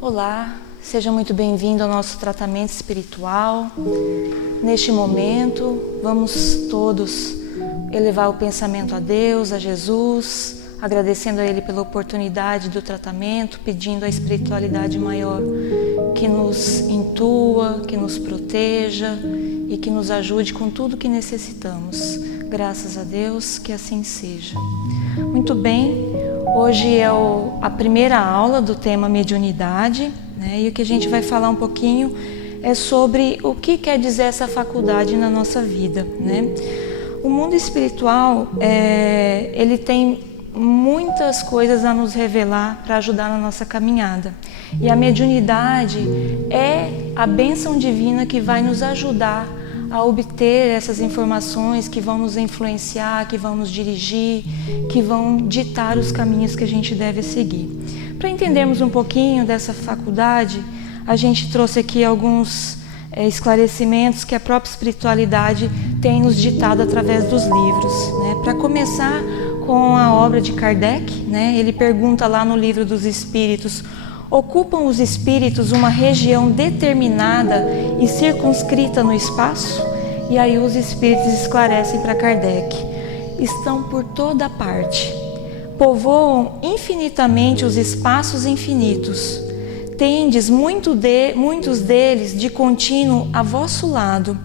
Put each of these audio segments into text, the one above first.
Olá, seja muito bem-vindo ao nosso tratamento espiritual. Neste momento, vamos todos elevar o pensamento a Deus, a Jesus, agradecendo a Ele pela oportunidade do tratamento, pedindo a espiritualidade maior que nos intua, que nos proteja e que nos ajude com tudo que necessitamos. Graças a Deus, que assim seja. Muito bem, hoje é a primeira aula do tema mediunidade, né? E o que a gente vai falar um pouquinho é sobre o que quer dizer essa faculdade na nossa vida, né? O mundo espiritual, ele tem muitas coisas a nos revelar para ajudar na nossa caminhada. E a mediunidade é a bênção divina que vai nos ajudar a obter essas informações que vão nos influenciar, que vão nos dirigir, que vão ditar os caminhos que a gente deve seguir. Para entendermos um pouquinho dessa faculdade, a gente trouxe aqui alguns esclarecimentos que a própria espiritualidade tem nos ditado através dos livros, né? Para começar com a obra de Kardec, né? Ele pergunta lá no Livro dos Espíritos: ocupam os espíritos uma região determinada e circunscrita no espaço? E aí os espíritos esclarecem para Kardec: estão por toda parte, povoam infinitamente os espaços infinitos. Tendes muitos deles de contínuo a vosso lado,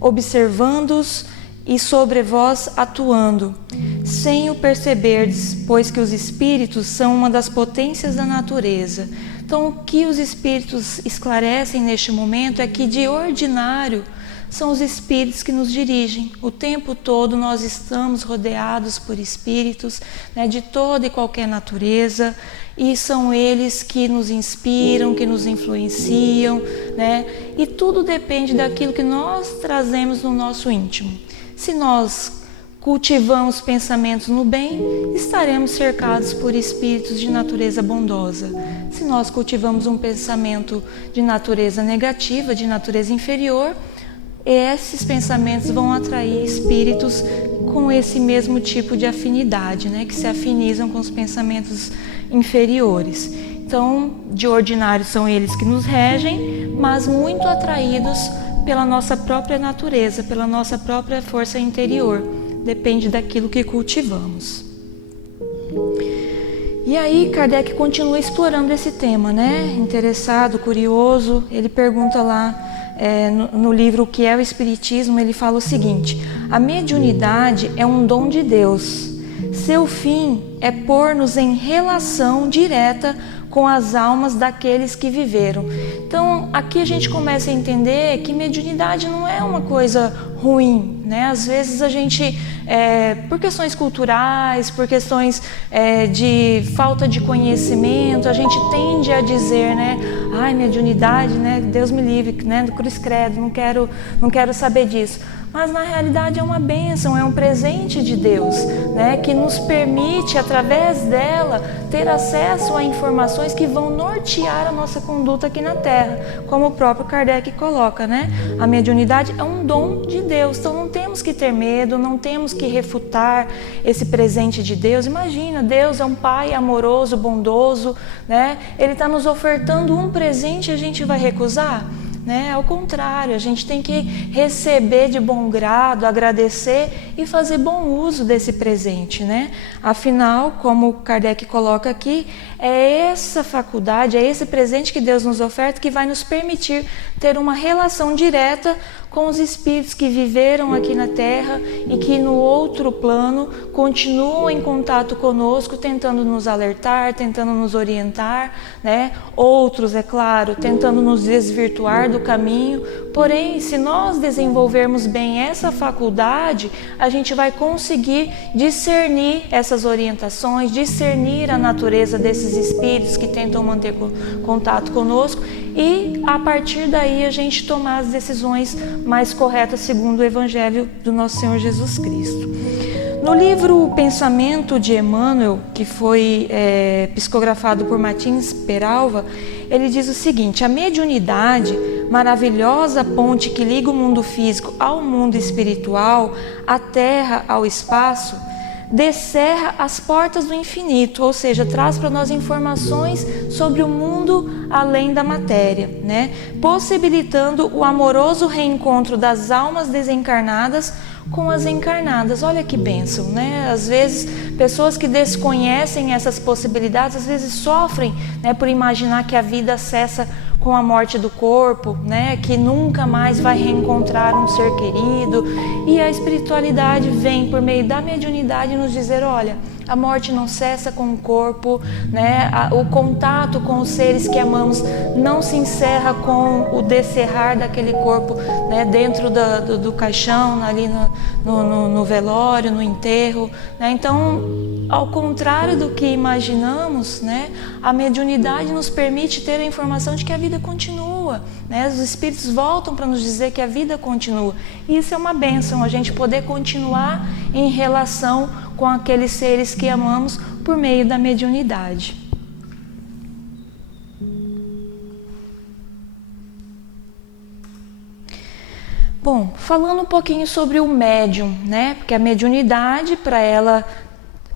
observando-os e sobre vós atuando, sem o perceberdes, pois que os espíritos são uma das potências da natureza. Então, o que os espíritos esclarecem neste momento é que, de ordinário, são os espíritos que nos dirigem. O tempo todo nós estamos rodeados por espíritos, né, de toda e qualquer natureza, e são eles que nos inspiram, que nos influenciam, né? E tudo depende daquilo que nós trazemos no nosso íntimo. Se nós cultivamos pensamentos no bem, estaremos cercados por espíritos de natureza bondosa. Se nós cultivamos um pensamento de natureza negativa, de natureza inferior, esses pensamentos vão atrair espíritos com esse mesmo tipo de afinidade, né? Que se afinizam com os pensamentos inferiores. Então, de ordinário são eles que nos regem, mas muito atraídos pela nossa própria natureza, pela nossa própria força interior. Depende daquilo que cultivamos. E aí Kardec continua explorando esse tema, né? Interessado, curioso, ele pergunta lá no livro O que é o Espiritismo, ele fala o seguinte: a mediunidade é um dom de Deus. Seu fim é pôr-nos em relação direta com as almas daqueles que viveram. Então, aqui a gente começa a entender que mediunidade não é uma coisa ruim, né? Às vezes a gente, por questões culturais, por questões de falta de conhecimento, a gente tende a dizer, né? Ai, mediunidade, né? Deus me livre, né? Do cruz credo, não quero saber disso. Mas na realidade é uma bênção, é um presente de Deus, né? Que nos permite, através dela, ter acesso a informações que vão nortear a nossa conduta aqui na Terra, como o próprio Kardec coloca, né? A mediunidade é um dom de Deus, então não temos que ter medo, não temos que refutar esse presente de Deus. Imagina, Deus é um Pai amoroso, bondoso, né? Ele está nos ofertando um presente e a gente vai recusar? Né? Ao contrário, a gente tem que receber de bom grado, agradecer e fazer bom uso desse presente, né? Afinal, como Kardec coloca aqui, é essa faculdade, é esse presente que Deus nos oferta que vai nos permitir ter uma relação direta com os espíritos que viveram aqui na Terra e que no outro plano continuam em contato conosco, tentando nos alertar, tentando nos orientar, né? Outros, é claro, tentando nos desvirtuar do caminho. Porém, se nós desenvolvermos bem essa faculdade, a gente vai conseguir discernir essas orientações, discernir a natureza desses espíritos que tentam manter contato conosco e, a partir daí, a gente tomar as decisões mais corretas segundo o Evangelho do nosso Senhor Jesus Cristo. No livro O Pensamento de Emmanuel, que foi psicografado por Martins Peralva, ele diz o seguinte: a mediunidade, maravilhosa ponte que liga o mundo físico ao mundo espiritual, a terra ao espaço, descerra as portas do infinito, ou seja, traz para nós informações sobre o mundo além da matéria, né? Possibilitando o amoroso reencontro das almas desencarnadas com as encarnadas. Olha que bênção, né? Às vezes, pessoas que desconhecem essas possibilidades, às vezes sofrem, né, por imaginar que a vida cessa com a morte do corpo, né, que nunca mais vai reencontrar um ser querido. E a espiritualidade vem por meio da mediunidade nos dizer, olha, a morte não cessa com o corpo, né? O contato com os seres que amamos não se encerra com o descerrar daquele corpo, né, dentro do caixão, ali no velório, no enterro, né? Então, ao contrário do que imaginamos, né, a mediunidade nos permite ter a informação de que a vida continua, né? Os espíritos voltam para nos dizer que a vida continua. E isso é uma bênção, a gente poder continuar em relação com aqueles seres que amamos por meio da mediunidade. Bom, falando um pouquinho sobre o médium, né? Porque a mediunidade, para ela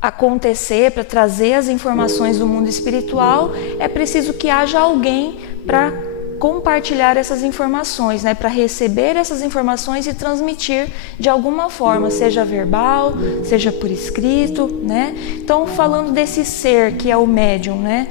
acontecer, para trazer as informações do mundo espiritual, é preciso que haja alguém para compartilhar essas informações, né, para receber essas informações e transmitir de alguma forma, seja verbal, seja por escrito, né? Então, falando desse ser que é o médium, né?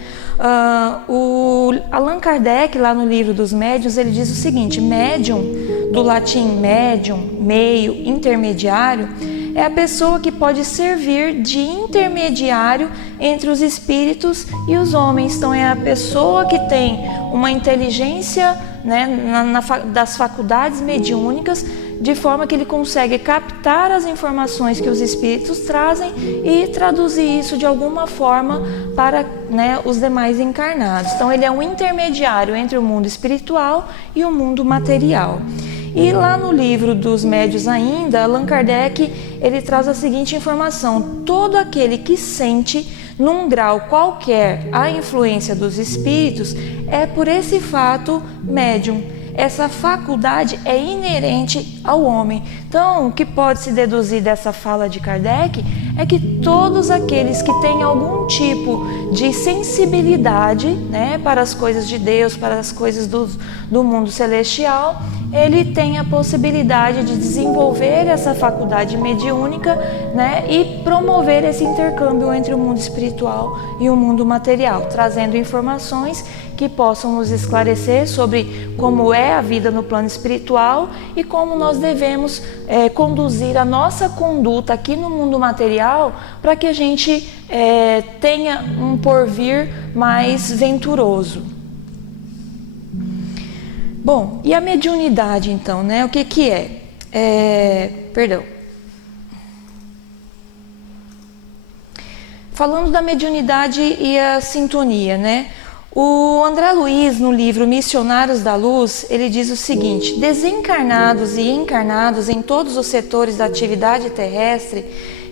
O Allan Kardec, lá no livro dos médiuns, ele diz o seguinte: médium, do latim médium, meio, intermediário, é a pessoa que pode servir de intermediário entre os espíritos e os homens. Então, é a pessoa que tem uma inteligência, né, das faculdades mediúnicas, de forma que ele consegue captar as informações que os espíritos trazem e traduzir isso de alguma forma para, né, os demais encarnados. Então, ele é um intermediário entre o mundo espiritual e o mundo material. E lá no livro dos médiuns ainda, Allan Kardec, ele traz a seguinte informação: todo aquele que sente num grau qualquer a influência dos espíritos é por esse fato médium. Essa faculdade é inerente ao homem. Então, o que pode se deduzir dessa fala de Kardec é que todos aqueles que têm algum tipo de sensibilidade, né, para as coisas de Deus, para as coisas do mundo celestial, ele tem a possibilidade de desenvolver essa faculdade mediúnica, né, e promover esse intercâmbio entre o mundo espiritual e o mundo material, trazendo informações que possam nos esclarecer sobre como é a vida no plano espiritual e como nós devemos conduzir a nossa conduta aqui no mundo material para que a gente tenha um porvir mais venturoso. Bom, e a mediunidade então, né? O que é? Falando da mediunidade e a sintonia, né? O André Luiz, no livro Missionários da Luz, ele diz o seguinte: desencarnados e encarnados em todos os setores da atividade terrestre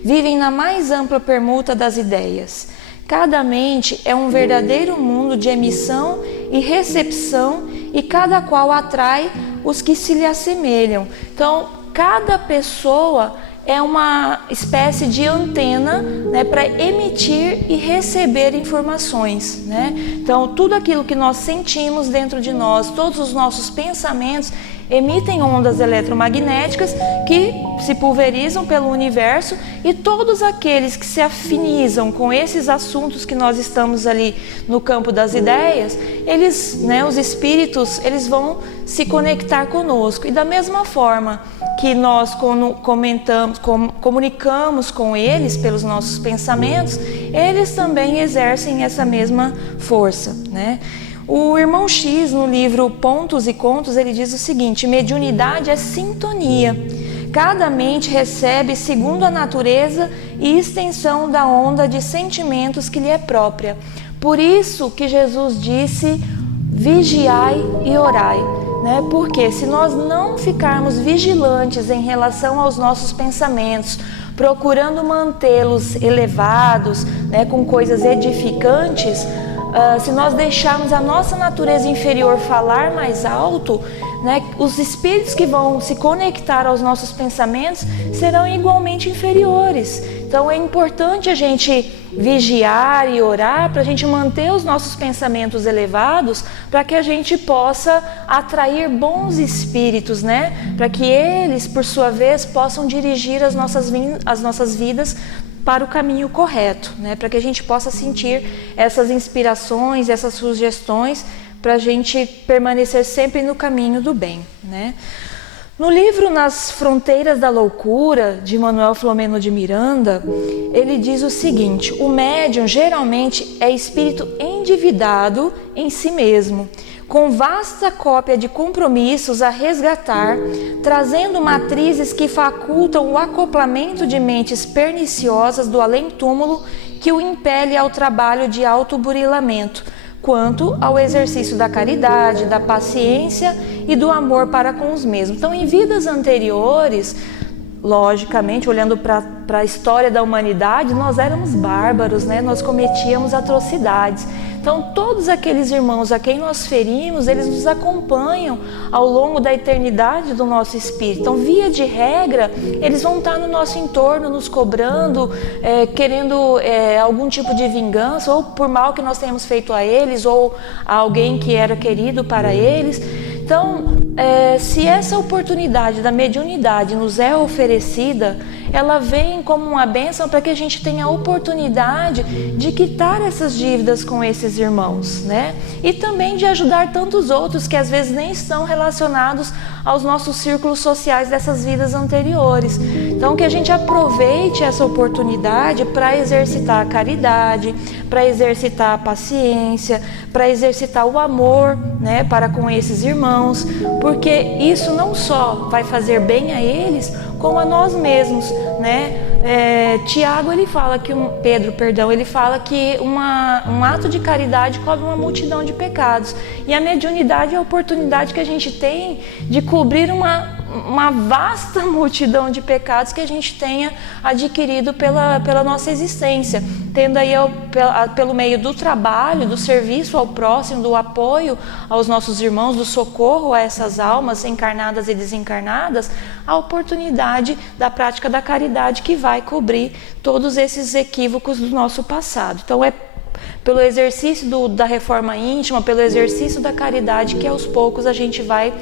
vivem na mais ampla permuta das ideias. Cada mente é um verdadeiro mundo de emissão e recepção e cada qual atrai os que se lhe assemelham. Então, cada pessoa é uma espécie de antena, né, para emitir e receber informações, né? Então, tudo aquilo que nós sentimos dentro de nós, todos os nossos pensamentos emitem ondas eletromagnéticas que se pulverizam pelo universo, e todos aqueles que se afinizam com esses assuntos que nós estamos ali no campo das ideias, eles, né, os espíritos, eles vão se conectar conosco. E da mesma forma que nós comunicamos com eles pelos nossos pensamentos, eles também exercem essa mesma força, né? O irmão X, no livro Pontos e Contos, ele diz o seguinte: mediunidade é sintonia. Cada mente recebe segundo a natureza e extensão da onda de sentimentos que lhe é própria. Por isso que Jesus disse: vigiai e orai. Né? Porque se nós não ficarmos vigilantes em relação aos nossos pensamentos, procurando mantê-los elevados, né, com coisas edificantes, se nós deixarmos a nossa natureza inferior falar mais alto, né, os espíritos que vão se conectar aos nossos pensamentos serão igualmente inferiores. Então é importante a gente vigiar e orar para a gente manter os nossos pensamentos elevados, para que a gente possa atrair bons espíritos, né? Para que eles, por sua vez, possam dirigir as nossas vidas para o caminho correto, né? Para que a gente possa sentir essas inspirações, essas sugestões, para a gente permanecer sempre no caminho do bem, né? No livro Nas Fronteiras da Loucura, de Manuel Filomeno de Miranda, ele diz o seguinte: o médium geralmente é espírito endividado em si mesmo, com vasta cópia de compromissos a resgatar, trazendo matrizes que facultam o acoplamento de mentes perniciosas do além-túmulo que o impele ao trabalho de autoburilamento, quanto ao exercício da caridade, da paciência e do amor para com os mesmos. Então, em vidas anteriores, logicamente, olhando para a história da humanidade, nós éramos bárbaros, né? Nós cometíamos atrocidades. Então, todos aqueles irmãos a quem nós ferimos, eles nos acompanham ao longo da eternidade do nosso espírito. Então, via de regra, eles vão estar no nosso entorno, nos cobrando, querendo algum tipo de vingança, ou por mal que nós tenhamos feito a eles, ou a alguém que era querido para eles. Então, se essa oportunidade da mediunidade nos é oferecida, ela vem como uma bênção para que a gente tenha a oportunidade de quitar essas dívidas com esses irmãos, né? E também de ajudar tantos outros que às vezes nem estão relacionados aos nossos círculos sociais dessas vidas anteriores. Então, que a gente aproveite essa oportunidade para exercitar a caridade, para exercitar a paciência, para exercitar o amor, né, para com esses irmãos, porque isso não só vai fazer bem a eles, como a nós mesmos, né? Tiago, ele fala que um ato de caridade cobre uma multidão de pecados, e a mediunidade é a oportunidade que a gente tem de cobrir uma vasta multidão de pecados que a gente tenha adquirido pela nossa existência, tendo aí pelo meio do trabalho, do serviço ao próximo, do apoio aos nossos irmãos, do socorro a essas almas encarnadas e desencarnadas, a oportunidade da prática da caridade que vai cobrir todos esses equívocos do nosso passado. Então é pelo exercício da reforma íntima, pelo exercício da caridade, que aos poucos a gente vai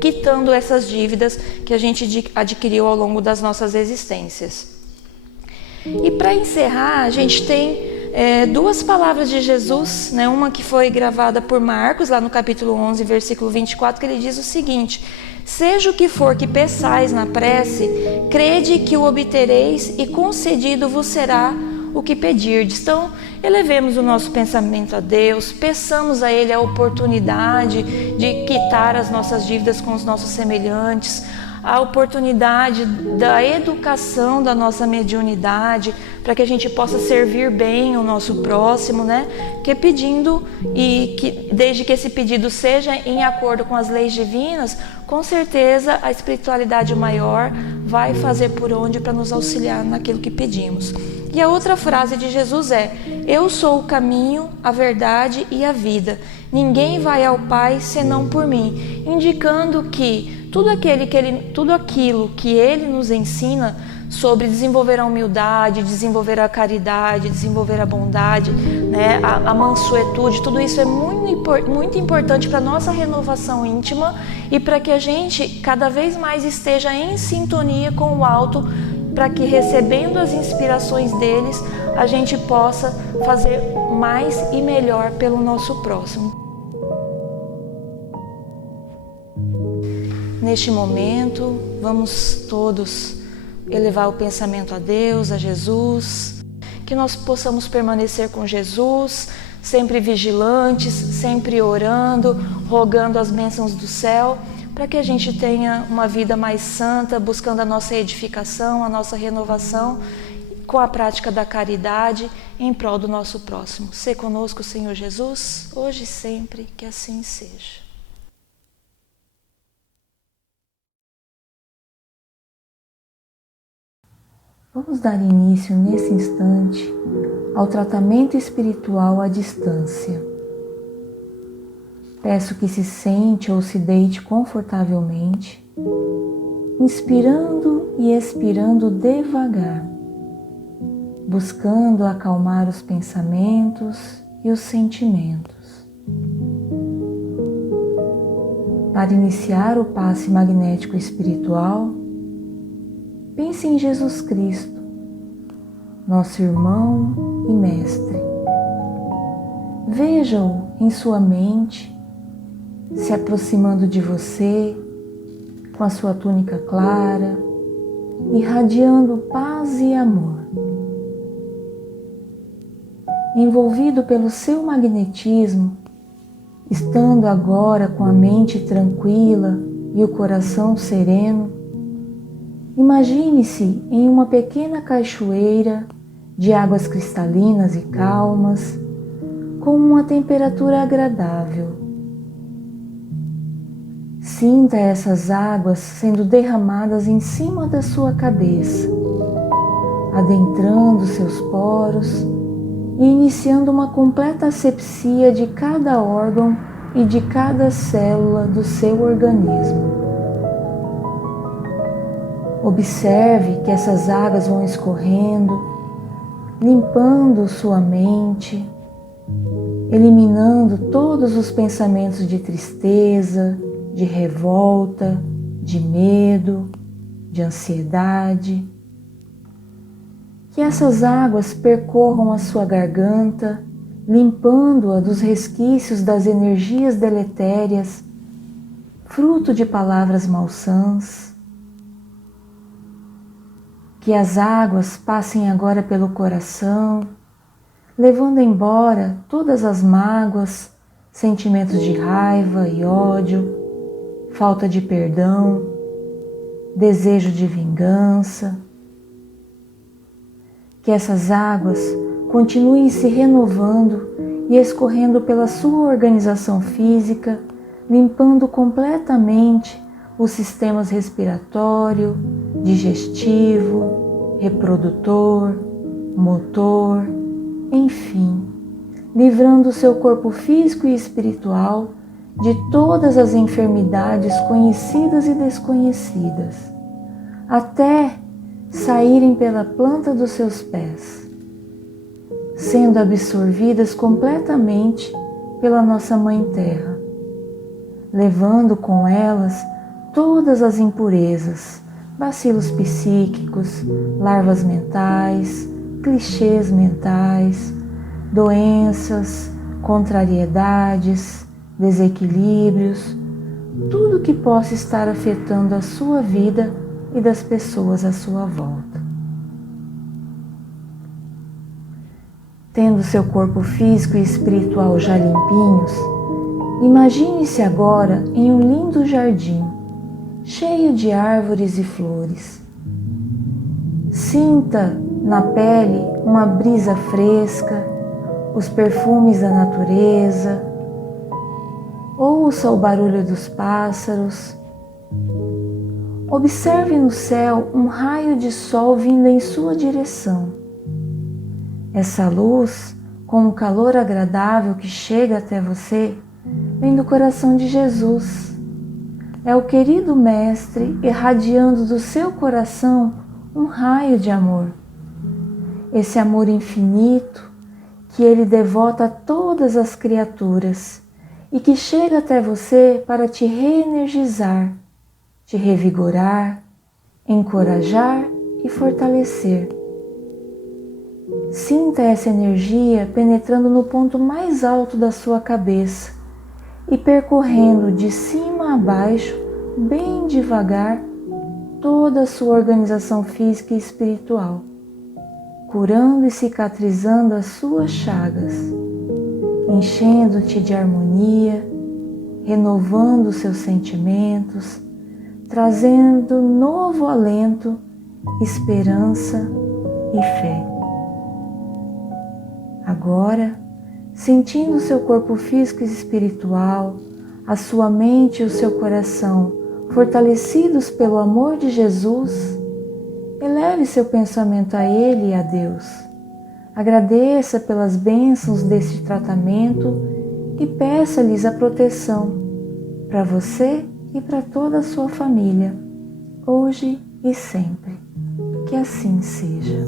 quitando essas dívidas que a gente adquiriu ao longo das nossas existências. E para encerrar, a gente tem duas palavras de Jesus, né? Uma que foi gravada por Marcos, lá no capítulo 11, versículo 24, que ele diz o seguinte: seja o que for que peçais na prece, crede que o obtereis e concedido vos será o que pedirdes. Então, elevemos o nosso pensamento a Deus, peçamos a Ele a oportunidade de quitar as nossas dívidas com os nossos semelhantes, a oportunidade da educação da nossa mediunidade, para que a gente possa servir bem o nosso próximo, né? Que pedindo, e que desde que esse pedido seja em acordo com as leis divinas, com certeza a espiritualidade maior vai fazer por onde para nos auxiliar naquilo que pedimos. E a outra frase de Jesus é: eu sou o caminho, a verdade e a vida. Ninguém vai ao Pai senão por mim, indicando que tudo aquilo que Ele nos ensina sobre desenvolver a humildade, desenvolver a caridade, desenvolver a bondade, né, a mansuetude, tudo isso é muito importante para a nossa renovação íntima e para que a gente cada vez mais esteja em sintonia com o alto, para que, recebendo as inspirações deles, a gente possa fazer mais e melhor pelo nosso próximo. Neste momento, vamos todos elevar o pensamento a Deus, a Jesus, que nós possamos permanecer com Jesus, sempre vigilantes, sempre orando, rogando as bênçãos do céu, para que a gente tenha uma vida mais santa, buscando a nossa edificação, a nossa renovação, com a prática da caridade em prol do nosso próximo. Sê conosco, Senhor Jesus, hoje e sempre, que assim seja. Vamos dar início nesse instante ao tratamento espiritual à distância. Peço que se sente ou se deite confortavelmente, inspirando e expirando devagar. buscando acalmar os pensamentos e os sentimentos. Para iniciar o passe magnético espiritual, pense em Jesus Cristo, nosso irmão e mestre. Veja-o em sua mente, se aproximando de você, com a sua túnica clara, irradiando paz e amor. Envolvido pelo seu magnetismo, estando agora com a mente tranquila e o coração sereno, imagine-se em uma pequena cachoeira de águas cristalinas e calmas, com uma temperatura agradável. Sinta essas águas sendo derramadas em cima da sua cabeça, adentrando seus poros e iniciando uma completa asepsia de cada órgão e de cada célula do seu organismo. Observe que essas águas vão escorrendo, limpando sua mente, eliminando todos os pensamentos de tristeza, de revolta, de medo, de ansiedade. Que essas águas percorram a sua garganta, limpando-a dos resquícios das energias deletérias, fruto de palavras malsãs. Que as águas passem agora pelo coração, levando embora todas as mágoas, sentimentos de raiva e ódio, falta de perdão, desejo de vingança. Que essas águas continuem se renovando e escorrendo pela sua organização física, limpando completamente os sistemas respiratório, digestivo, reprodutor, motor, enfim, livrando o seu corpo físico e espiritual de todas as enfermidades conhecidas e desconhecidas, até saírem pela planta dos seus pés, sendo absorvidas completamente pela nossa Mãe Terra, levando com elas todas as impurezas, bacilos psíquicos, larvas mentais, clichês mentais, doenças, contrariedades, desequilíbrios, tudo que possa estar afetando a sua vida e das pessoas à sua volta. Tendo seu corpo físico e espiritual já limpinhos, imagine-se agora em um lindo jardim, cheio de árvores e flores. Sinta na pele uma brisa fresca, os perfumes da natureza, ouça o barulho dos pássaros. Observe no céu um raio de sol vindo em sua direção. Essa luz, com um calor agradável que chega até você, vem do coração de Jesus. É o querido Mestre irradiando do seu coração um raio de amor. Esse amor infinito que Ele devota a todas as criaturas e que chega até você para te reenergizar, te revigorar, encorajar e fortalecer. Sinta essa energia penetrando no ponto mais alto da sua cabeça e percorrendo de cima a baixo, bem devagar, toda a sua organização física e espiritual, curando e cicatrizando as suas chagas, enchendo-te de harmonia, renovando os seus sentimentos, trazendo novo alento, esperança e fé. Agora, sentindo o seu corpo físico e espiritual, a sua mente e o seu coração fortalecidos pelo amor de Jesus, eleve seu pensamento a Ele e a Deus. Agradeça pelas bênçãos deste tratamento e peça-lhes a proteção para você e para toda a sua família, hoje e sempre. Que assim seja.